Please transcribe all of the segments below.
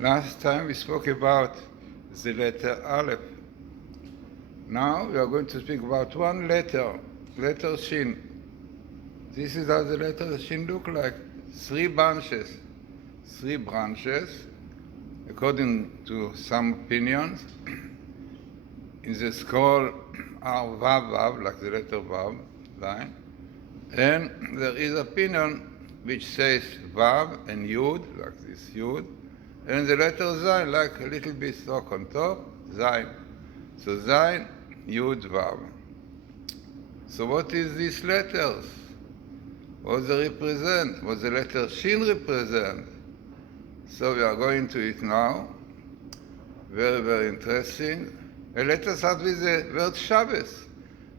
Last time we spoke about the letter Aleph. Now we are going to speak about one letter, letter Shin. This is how the letter Shin look like. Three branches, according to some opinions. In the scroll are Vav, like the letter Vav, line. And there is opinion which says Vav and Yud, like this Yud, and the letter Zayin, like a little bit stuck on top, Zayin. So Zayin, Yud, Vav. So what is these letters? What they represent? What the letter Shin represent? So we are going to it now. Very, very interesting. And let us start with the word Shabbos.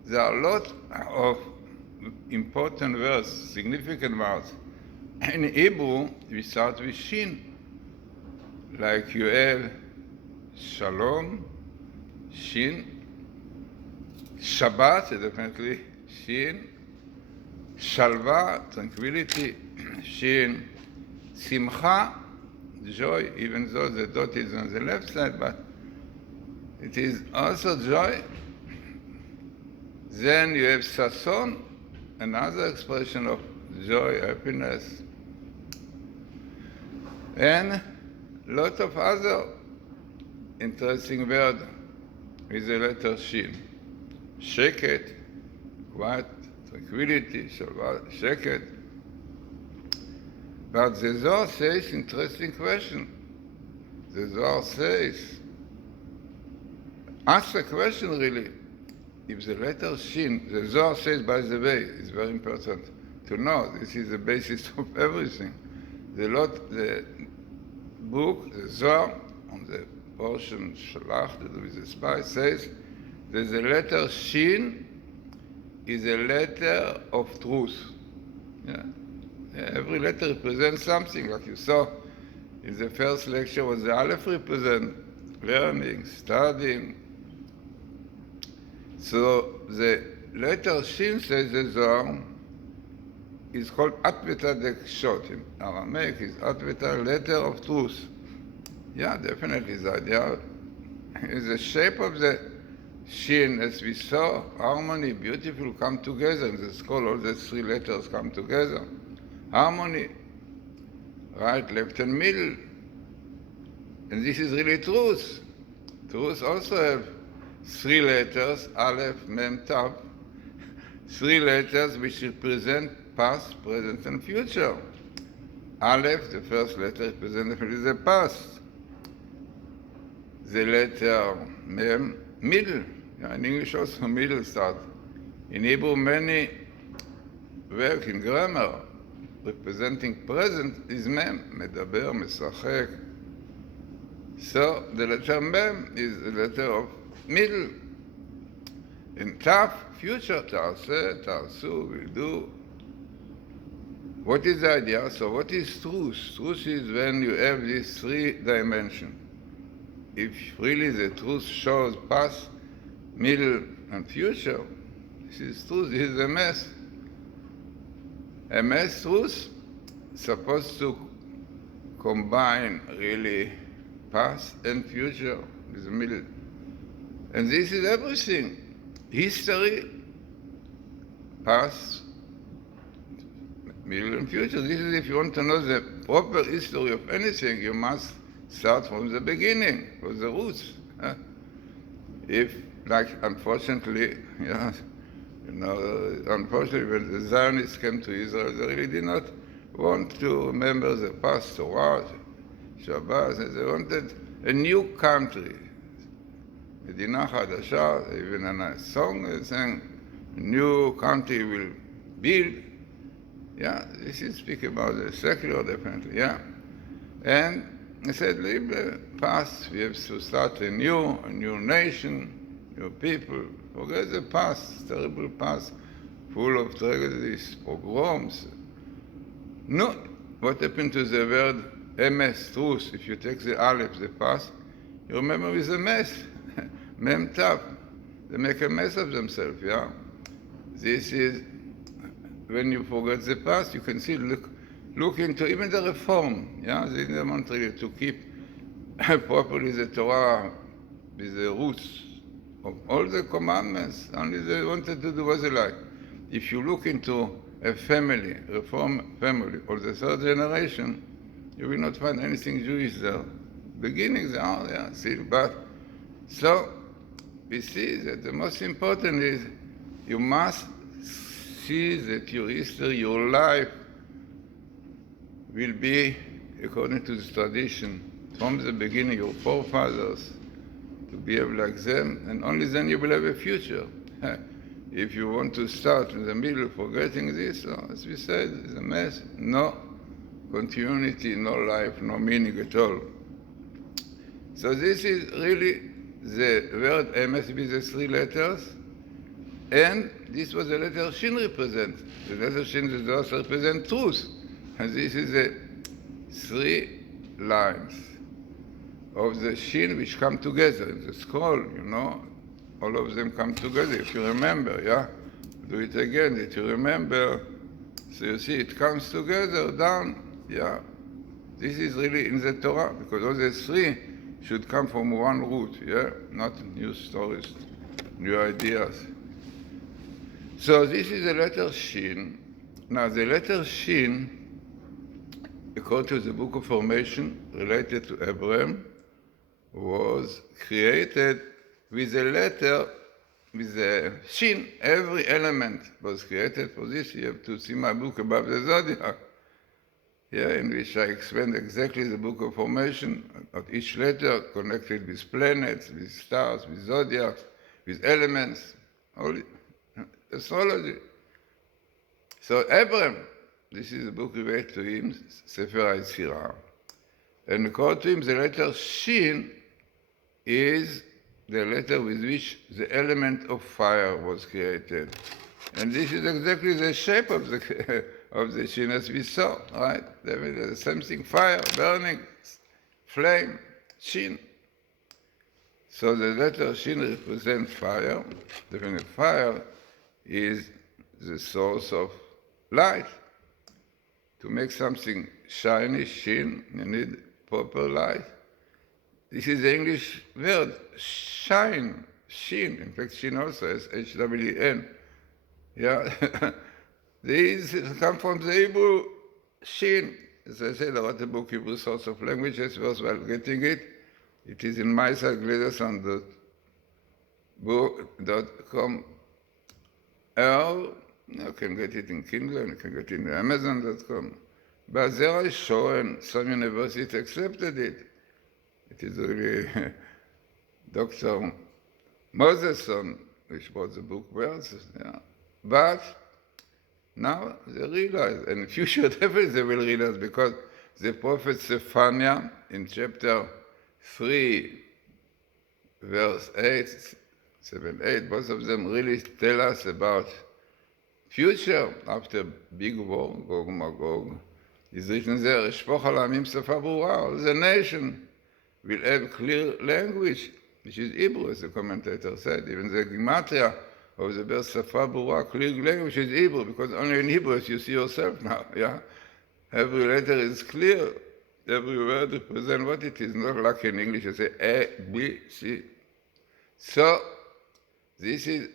There are a lot of important words, significant words. In Hebrew, we start with Shin. Like you have Shalom, Shin, Shabbat, definitely Shin, Shalva, tranquility, Shin, Simcha, joy, even though the dot is on the left side, but it is also joy. Then you have Sason, another expression of joy, happiness. And lot of other interesting words with the letter Shin. Sheket, quiet, tranquility, sheket. But the Zohar says, interesting question. The Zohar says, ask the question really, if the letter Shin, the Zohar says, by the way, it's very important to know, this is the basis of everything. The book, the Zohar, on the portion Shalach, with the spy, says that the letter Shin is a letter of truth. Yeah? Every letter represents something, like you saw in the first lecture, what the Aleph represent, learning, studying. So the letter Shin, says the Zohar, is called Atbeta Dekshot. In Aramaic, is Atbeta, letter of truth. Yeah, definitely the idea is the shape of the Shin, as we saw, harmony, beautiful, come together. In the scroll, all the three letters come together. Harmony, right, left, and middle. And this is really truth. Truth also have three letters, Aleph, Mem, Tav. Three letters which represent past, present, and future. Aleph, the first letter, represents the past. The letter Mem, middle. Yeah, in English also middle start. In Hebrew, many work in grammar representing present is Mem, medaber, mesachek. So the letter Mem is the letter of middle. In Tav, future, ta'aseh, ta'asu, will do. What is the idea? So what is truth? Truth is when you have these three dimensions. If really the truth shows past, middle, and future, this is truth, this is a mess. A mess truth supposed to combine really past and future with the middle. And this is everything. History, past, middle, and future. This is if you want to know the proper history of anything, you must start from the beginning, from the roots. If, like, unfortunately, unfortunately, when the Zionists came to Israel, they really did not want to remember the past, Torah, Shabbat, and they wanted a new country. Medina Hadasha, even a nice song, they sang, a new country will build. Yeah, this is speaking about the secular, definitely, yeah. And I said, leave the past, we have to start a new nation, new people. Forget the past, terrible past, full of tragedies, pogroms. No, what happened to the word MS, truth? If you take the Aleph, the past, you remember with a mess. Mem Tav. They make a mess of themselves, yeah? This is, when you forget the past, you can see, look into even the reform, yeah? They didn't want really to keep properly the Torah with the roots of all the commandments. Only they wanted to do what they like. If you look into a family, Reform family, or the third generation, you will not find anything Jewish there. Beginnings are there still, but so we see that the most important is you must see that your history, your life will be according to the tradition from the beginning, your forefathers, to be able like them, and only then you will have a future. If you want to start in the middle forgetting this, as we said, it's a mess. No continuity, no life, no meaning at all. So this is really the word emes with the three letters, and this was the letter Shin represents. The letter Shin does represent truth. And this is the three lines of the Shin which come together. In the scroll, all of them come together. If you remember, do it again. If you remember, so you see it comes together down, This is really in the Torah, because all the three should come from one root, not new stories, new ideas. So this is the letter Shin. Now the letter Shin, according to the Book of Formation related to Abraham, was created with a letter, with a Shin. Every element was created for this. You have to see my book about the Zodiac, in which I explained exactly the Book of Formation of each letter, connected with planets, with stars, with zodiacs, with elements, all astrology. So Abraham, this is the book related to him, Sefer HaYetzirah. And according to him, the letter Shin is the letter with which the element of fire was created. And this is exactly the shape of the of the Shin as we saw, right? There is something, fire, burning, flame, Shin. So the letter Shin represents fire. Definitely fire is the source of light. To make something shiny, Shin, you need proper light. This is the English word, shine, Shin. In fact, Shin also has H-W-N. These come from the Hebrew Shin. As I said, I wrote a book, Hebrew Source of Languages, was while getting it. It is in my site, Glazerson.com. Or you can get it in Kindle, and you can get it in Amazon.com. But there I show, and some university accepted it. It is really Dr. Moseson, which wrote the book Words. But now they realize, and in future definitely they will realize, because the prophet Zephaniah in chapter 3, verse 7, 8, both of them really tell us about future after big war, Gog Magog. Is written there, Eshpoch al Amim Safa Brura, the nation will have clear language, which is Hebrew, as the commentator said. Even the Gematria of the verse Safa Brura, clear language is Hebrew, because only in Hebrew you see yourself now, Every letter is clear. Every word represents what it is, not like in English, you say A, B, C. So, this is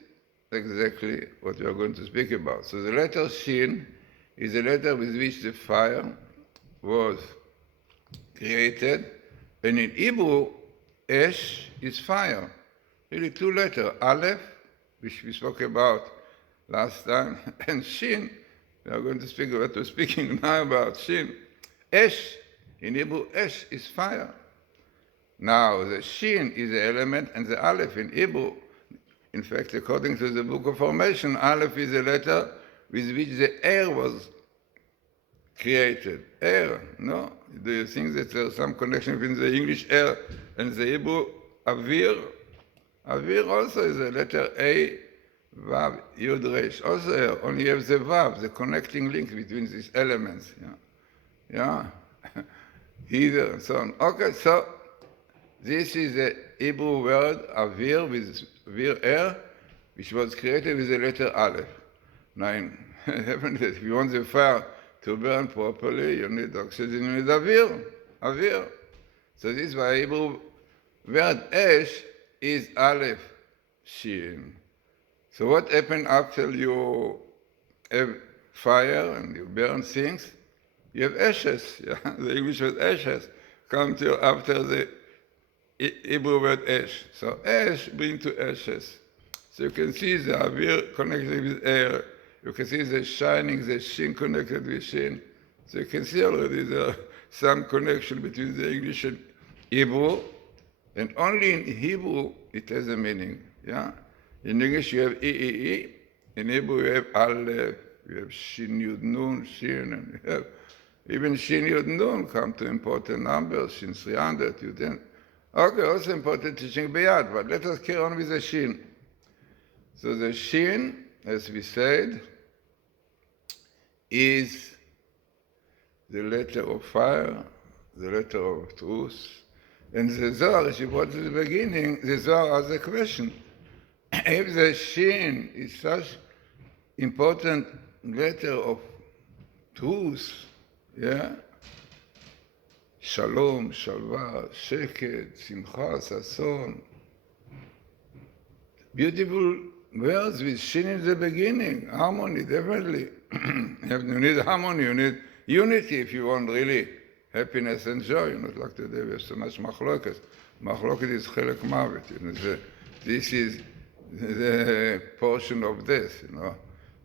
exactly what we are going to speak about. So the letter Shin is a letter with which the fire was created, and in Hebrew, Esh is fire. Really two letters, Aleph, which we spoke about last time, and Shin. We are going to speak about, we're speaking now about Shin. Esh, in Hebrew, Esh is fire. Now, the Shin is the element, and the Aleph in Hebrew, in fact, according to the Book of Formation, Aleph is a letter with which the air was created. Air, no? Do you think that there's some connection between the English air and the Hebrew avir? Avir also is a letter A, Vav, Yud, Resh. Also air, only you have the Vav, the connecting link between these elements. Either and so on. Okay, so this is the Hebrew word avir, with vir, air, which was created with the letter Aleph. Now, if you want the fire to burn properly, you need oxygen, you need avir. So this is why Hebrew word Esh is Aleph Shin. So what happened after you have fire and you burn things? You have ashes. Yeah? The English word ashes comes after the Hebrew word ash. So ash brings to ashes. So you can see the avir connected with air. You can see the shining, the shin connected with shin. So you can see already there some connection between the English and Hebrew. And only in Hebrew it has a meaning. Yeah? In English you have E. In Hebrew you have Aleph, you have Shin Yud Nun, Shin, and you have even Shin Yud Nun come to important numbers, Shin 300, Yud 10. Okay, also important teaching Biyad, but let us carry on with the Shin. So the Shin, as we said, is the letter of fire, the letter of truth. And the Zohar, as you brought to the beginning, the Zohar has a question. If the Shin is such important letter of truth, yeah, Shalom, Shalva, Sheket, Simcha, Sason, beautiful words with Shin in the beginning, harmony, definitely. You need harmony, you need unity if you want really happiness and joy, not like today we have so much machloket. Machloket is chelek mavet. This is the portion of death,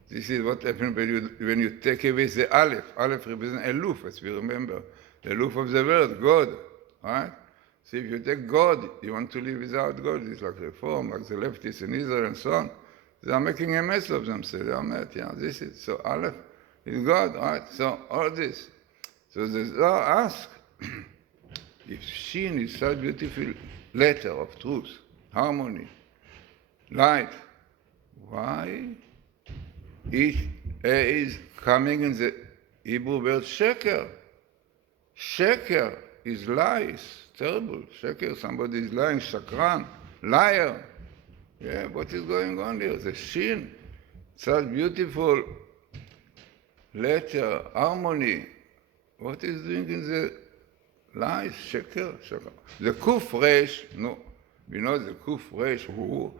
This is what happens when you take away the Aleph. Aleph represents Eluf, as we remember. The Eluf of the word, God, right? So if you take God, you want to live without God. It's like Reform, like the leftists in Israel and so on. They are making a mess of themselves. They are mad, this is, so Aleph is God, right? So all this. So the Zohar asks, if Shin is such a beautiful letter of truth, harmony, light, why it is coming in the Hebrew word sheker? Sheker is lies, terrible. Sheker, somebody is lying, shakran, liar. Yeah, what is going on here? The Shin, such beautiful letter, harmony. What is doing in the lies? Sheker, sheker. The Kuf Resh, no. We know the Kuf Resh, who?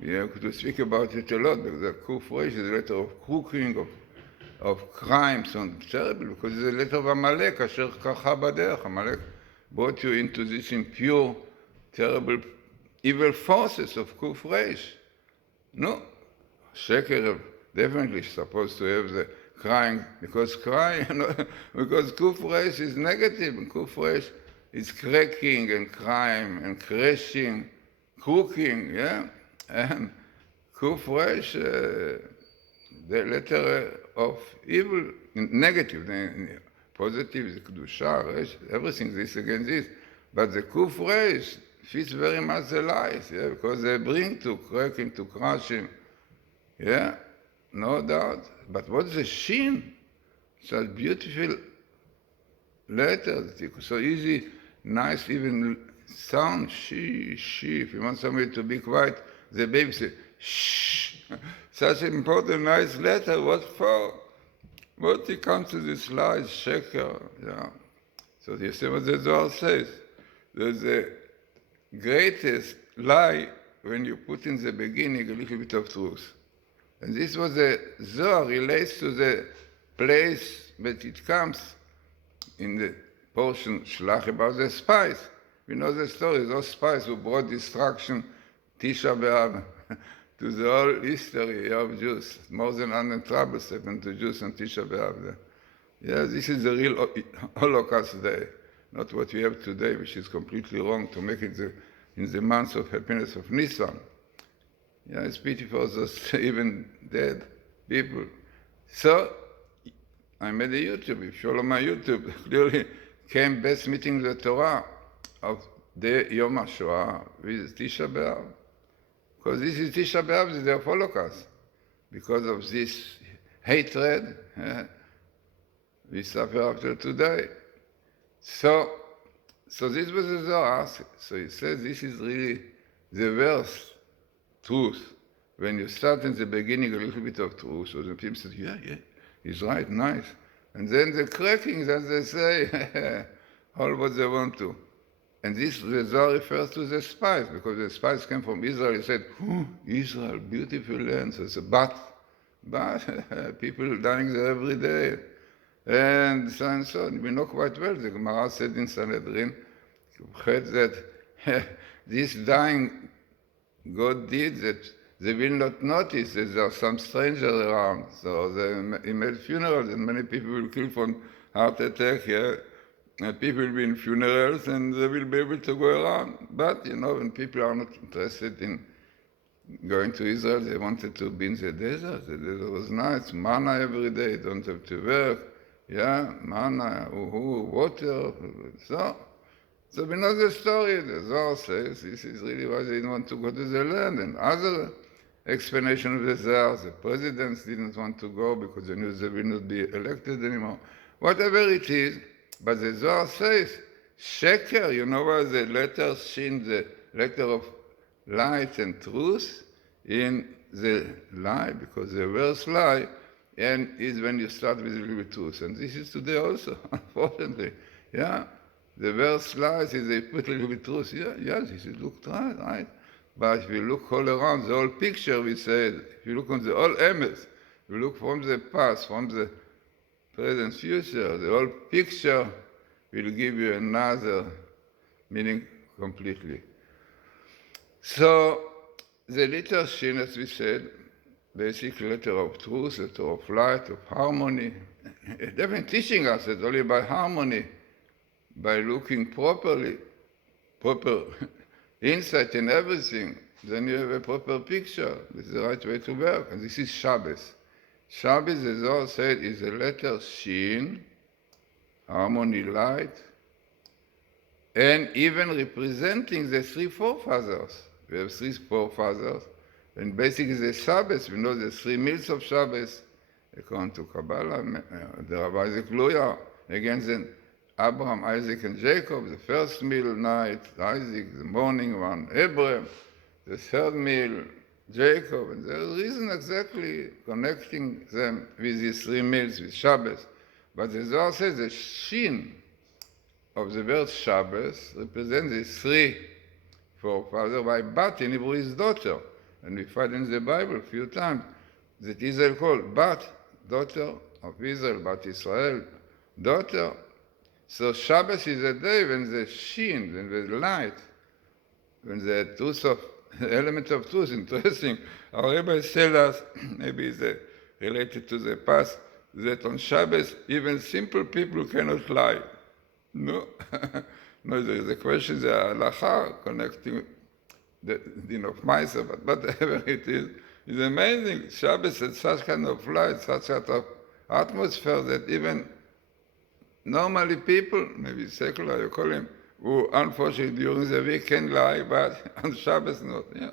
We have to speak about it a lot, because the Kuf Resh is a letter of cooking, of crimes, and terrible, because it's a letter of Amalek, Asher Kacha Baderech. Amalek brought you into this impure, terrible, evil forces of Kuf Resh. No, Sheker definitely supposed to have the crying, because because Kuf Resh is negative, and Kuf Resh is cracking and crime and crashing, cooking, yeah? And Kuf Resh, the letter of evil, negative, the positive is Kedusha, Resh, everything this against this. But the Kuf Resh fits very much the lies, yeah, because they bring to cracking, to crushing, yeah, no doubt. But what's the Shin? Such beautiful letters, so easy, nice, even sound, she. If you want somebody to be quiet, the baby says, shh. Such an important, nice letter, what for? What it comes to this lie, sheker, yeah. So you see what the Zohar says. There's the greatest lie when you put in the beginning a little bit of truth. And this was the Zohar relates to the place that it comes in the portion Shlach about the spies. We know the story, those spies who brought destruction, Tisha B'Av, to the whole history of Jews. More than 100 troubles happened to Jews on Tisha B'Av. Yeah, this is the real Holocaust day, not what we have today, which is completely wrong to make it in the month of happiness of Nisan. Yeah, it's pity for those even dead people. So, I made a YouTube. If you follow my YouTube, clearly came best meeting the Torah of the Yom HaShoah with Tisha B'Av. Because this is Tisha B'Av, this is the Holocaust. Because of this hatred, we suffer after today. So this was the Zohar. So he says this is really the worst truth. When you start in the beginning a little bit of truth, so the people say, yeah, he's right, nice. And then the cracking, as they say, all what they want to. And this, the Zohar refers to the spies, because the spies came from Israel. He said, oh, Israel, beautiful land. So it's a but people dying there every day. And so and so. We know quite well, the Gemara said in Sanhedrin, that this dying God did that they will not notice that there are some strangers around. So he made funerals, and many people will kill from heart attack. Yeah? And people will be in funerals, and they will be able to go around. But, when people are not interested in going to Israel, they wanted to be in the desert. The desert was nice, manna every day, don't have to work. Yeah, manna, water. So we know the story. The Zohar says this is really why they didn't want to go to the land. And other explanation of the Zohar, the presidents didn't want to go because they knew they will not be elected anymore. Whatever it is, but the Zohar says, Sheker, you know why the letter Shin, the letter of light and truth, in the lie, because the worst lie, and is when you start with a little bit truth. And this is today also, unfortunately. Yeah? The worst lies is they put a little bit truth. Yeah, this is looked right. But if you look all around, the whole picture, we said, if you look on the whole emes, you look from the past, from the present, future, the whole picture will give you another meaning completely. So, the letter Shin, as we said, basic letter of truth, letter of light, of harmony, definitely teaching us that only by harmony, by looking properly, proper insight in everything, then you have a proper picture. This is the right way to work. And this is Shabbos. Shabbos, as Zohar said, is a letter Shin, harmony, light, and even representing the three forefathers. We have three forefathers, and basically the Shabbos, we know the 3 meals of Shabbos, according to Kabbalah, the Rabbi Isaac Luria, against then Abraham, Isaac, and Jacob, the first meal night, Isaac, the morning one, Abraham, the third meal, Jacob, and the reason exactly connecting them with these 3 meals, with Shabbos. But the Zohar says the Shin of the word Shabbos represents these 3 forefathers, by Bat in Hebrew is daughter. And we find in the Bible a few times that Israel called Bat, daughter of Israel, Bat Israel, daughter. So Shabbos is a day when the Shin, when the light, when the truth of, the element of truth, interesting. Our rabbis tell us, maybe it's related to the past, that on Shabbos, even simple people cannot lie. No, no, there is a question, the halacha, connecting the din of Maisa, but whatever it is amazing. Shabbos has such kind of light, such kind of atmosphere that even normally people, maybe secular, you call him, who unfortunately during the week can lie, but on Shabbos not. Yeah.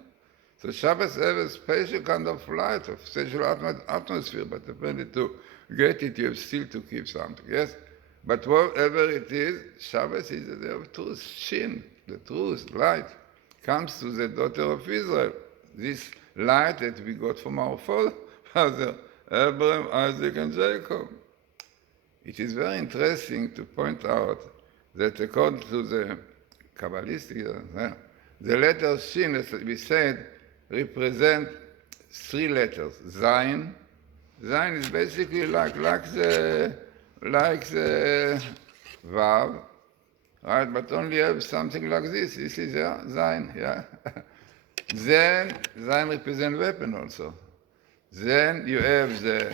So Shabbos has a special kind of light, of special atmosphere, but apparently to get it, you have still to keep something. Yes? But whatever it is, Shabbos is the day of truth. Shin, the truth, light, comes to the daughter of Israel. This light that we got from our father, Abraham, Isaac, and Jacob. It is very interesting to point out that according to the Kabbalistic, the letter Shin, as we said, represent 3 letters. Zayin. Zayin is basically like the Vav, right? But only have something like this. This is Zayin, yeah. Then Zayin represents weapon also. Then you have the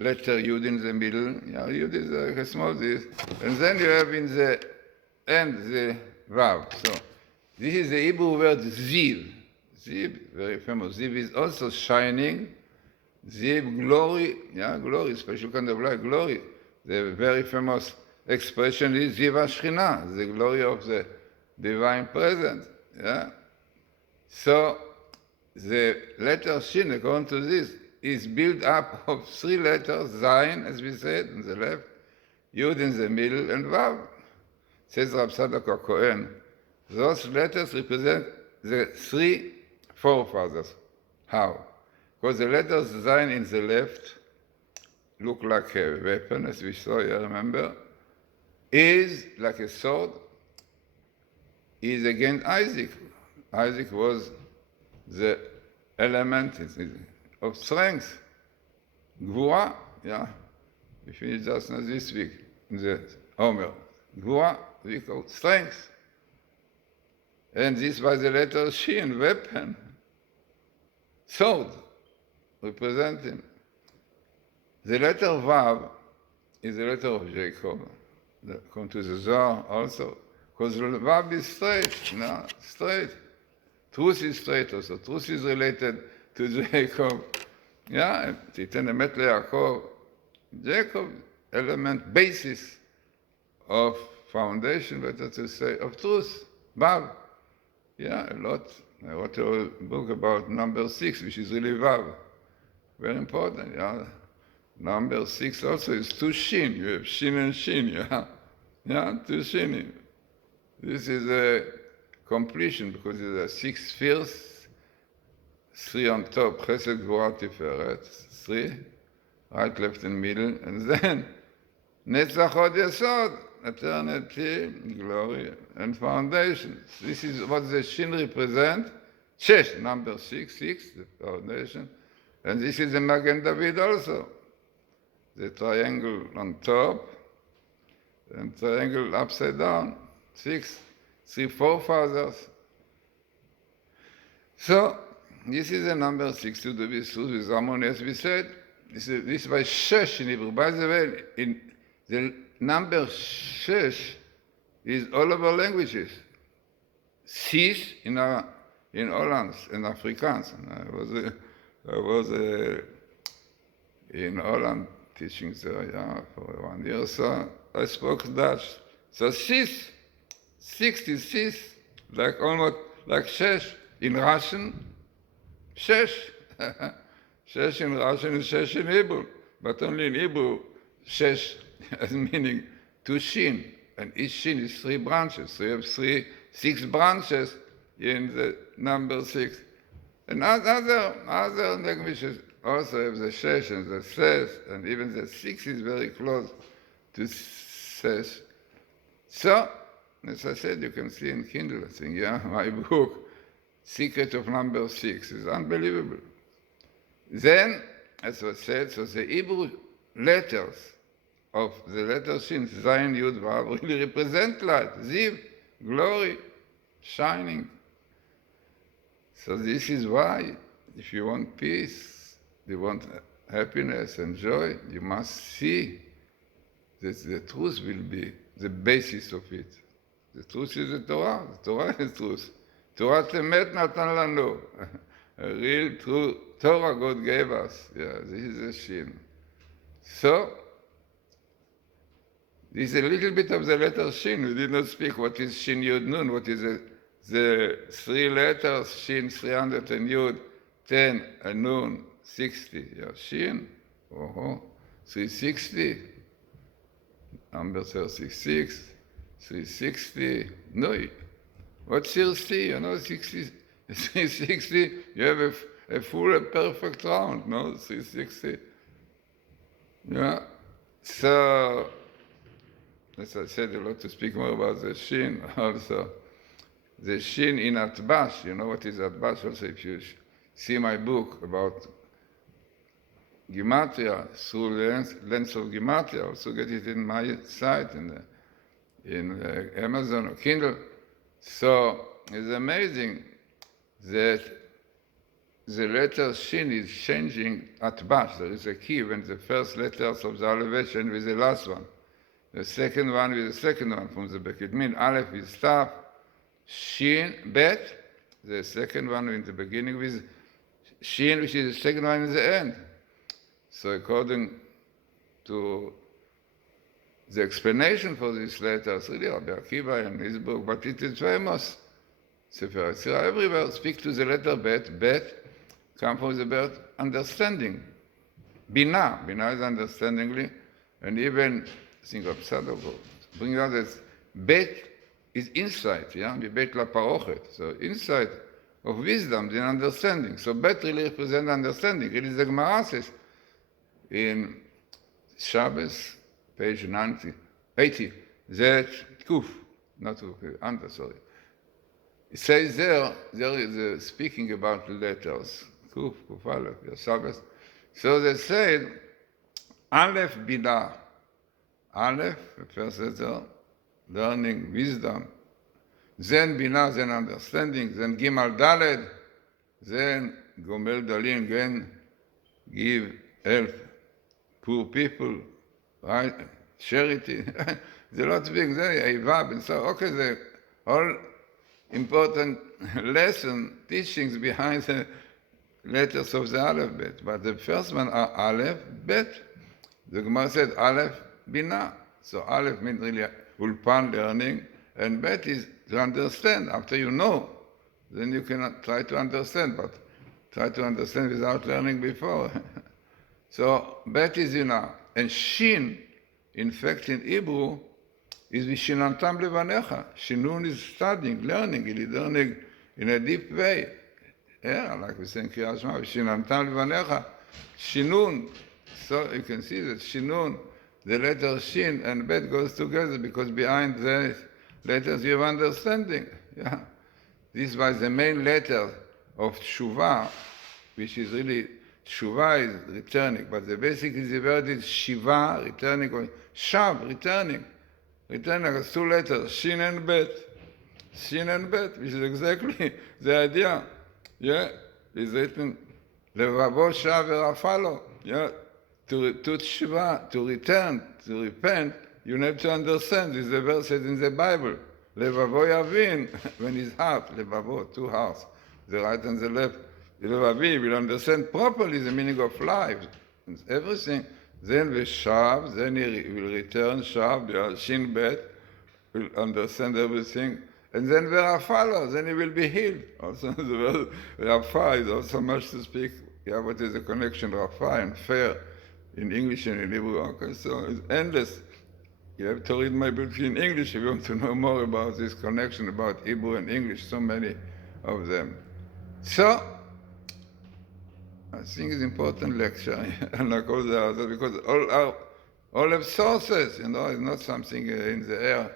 letter Yud in the middle. Yeah, Yud is like a small this. And then you have in the end the Vav. So this is the Hebrew word Ziv. Ziv, very famous. Ziv is also shining. Ziv, glory. Yeah, glory, special kind of light, glory. The very famous expression is Ziv HaShekhinah, the glory of the divine presence. Yeah. So the letter Shin, according to this, is built up of 3 letters, Zayin, as we said, on the left, Yud in the middle, and Vav. Says Rab Tzadok HaKohen, those letters represent the 3 forefathers. How? Because the letters Zayin in the left look like a weapon, as we saw here, remember, is like a sword, is against Isaac. Isaac was the element of strength. Gvura, yeah. We finished just now this week in the Homer. Gvura, we call strength. And this was the letter Shin, weapon. Sword, representing. The letter Vav is the letter of Jacob. Come to the Zohar also. Because Vav is straight, straight. Truth is straight also. Truth is related to Jacob. Yeah, תיתן אמת ליעקב. Jacob, element, basis of foundation, better to say, of truth. Vav. Yeah, a lot. I wrote a book about number 6, which is really Vav. Very important, yeah. Number 6 also is two shin. You have shin and shin, yeah. Yeah, two shin. This is a completion because it's a 6 spheres, 3 on top, Chesed, Gvura, Tiferet, 3, right, left, and middle, and then Netzach Hod Yesod, eternity, glory, and foundation. This is what the Shin represents. Shesh, number 6, the foundation. And this is the Magen David also. The triangle on top, and triangle upside down. 6, 3 forefathers. So, this is the number 6 to do with truth, with harmony, as we said. This was Shesh in Hebrew. By the way, in the number Shesh is all over languages. 6 in Holland and Afrikaans. I was in Holland teaching there for 1 year or so. I spoke Dutch. So 6 is 6, like almost like Shesh in Russian. Shesh. Shesh in Russian and Shesh in Hebrew. But only in Hebrew, Shesh has meaning two shin. And each shin is 3 branches. So you have 6 branches in the number 6. And other languages also have the Shesh and the Ses, and even the 6 is very close to Ses. So, as I said, you can see in Kindle, I think, my book, Secret of Number 6, is unbelievable. Then, as I said, so the Hebrew letters of the letter Shin, Zayin, Yud, Vav, really represent light, Ziv, glory, shining. So this is why, if you want peace, you want happiness and joy, you must see that the truth will be the basis of it. The truth is the Torah. The Torah is truth. Torah Temet Natan Lanu. A real true Torah God gave us. Yeah, this is the Shin. So, this is a little bit of the letter Shin. We did not speak what is Shin Yud Nun, what is the 3 letters, Shin 300 and Yud 10 and Nun 60. Yeah, Shin, 360, number 36, 360. No, what's 60? You know, 60, 360, you have a full, perfect round, no? 360. Yeah. So, as I said, a lot to speak more about the Shin also. The Shin in Atbash, you know what is Atbash also, if you see my book about Gematria, through the lens of Gematria, also get it in my site, in Amazon or Kindle. So it's amazing that the letter Shin is changing Atbash. There is a key when the first letters of the Aleph end with the last one. The second one with the second one from the back. It means Aleph is Tav, Shin, Bet, the second one in the beginning with Shin, which is the second one in the end. So according to the explanation for these letters, really Rabbi Akiva in his book, but it is famous. Sefer Yetzirah everywhere speak to the letter Bet. Bet comes from the word understanding. Bina. Bina is understandingly. And even, think of Sadok, bring out that Bet is insight, Bet la parochet. So insight of wisdom, the understanding. So Bet really represents understanding. It is the Gemara says in Shabbos, page 80, that Kuf, not Kuf, under, sorry. It says there is speaking about letters. Kuf, Kuf Aleph, Shabbos. So they said, Aleph Binah. Aleph, the first letter, learning, wisdom. Then Binah, then understanding. Then Gimal Daled, then Gomel Dalim, then give help, poor people, right? Charity. זה לא צביק, זה איבה, okay, the all important lesson, teachings behind the letters of the alphabet. But the first one are Aleph, Bet. The Gemara said Aleph, Binah. So Aleph means really ulpan, learning, and Bet is to understand. After you know, then you cannot try to understand, but try to understand without learning before. So Bet is Binah. And Shin, in fact, in Hebrew, is Vishinantam Levanecha. Shinun is studying, learning. It is learning in a deep way. Yeah, like we say in Kriyat Shema, Vishinantam Levanecha. Shinun. So you can see that Shinun, the letter Shin and Bet goes together because behind the letters you have understanding. Yeah. This was the main letter of Tshuva, which is really, Tshuva is returning, but basically the word is Shiva, returning, or Shav, returning. Returning has two letters, Shin and Bet. Shin and Bet, which is exactly the idea. Yeah, it's written, Levavo Shav Erafalo. Yeah, to Tshuva, to return, to repent, you need to understand. This is the verse in the Bible. Levavo Yavin, when his heart, Levavo, two hearts, the right and the left. Levavi will understand properly the meaning of life, everything. Then the Shav, then he will return, Shav, Shin Bet, will understand everything. And then Verafalo, then he will be healed. Also, the word Rafa is also much to speak. Yeah, what is the connection, Rafa and fair, in English and in Hebrew? Okay, so it's endless. You have to read my book in English if you want to know more about this connection about Hebrew and English, so many of them. So, I think it's an important lecture, unlike all the others, because all have sources, it's not something in the air.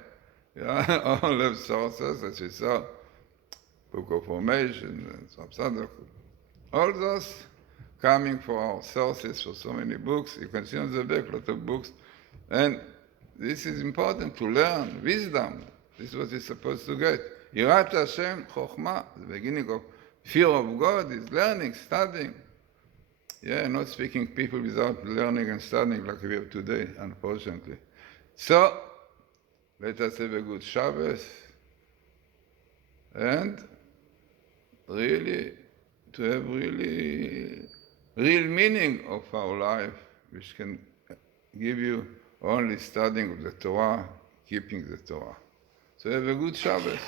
Yeah? All have sources, as we saw, Book of Formation, all those coming from our sources for so many books. You can see on the back a lot of books. And this is important to learn, wisdom. This is what you're supposed to get. Yirat Hashem, Chokhmah, the beginning of fear of God is learning, studying. Yeah, not speaking people without learning and studying like we have today, unfortunately. So, let us have a good Shabbos and really to have real meaning of our life, which can give you only studying of the Torah, keeping the Torah. So have a good Shabbos.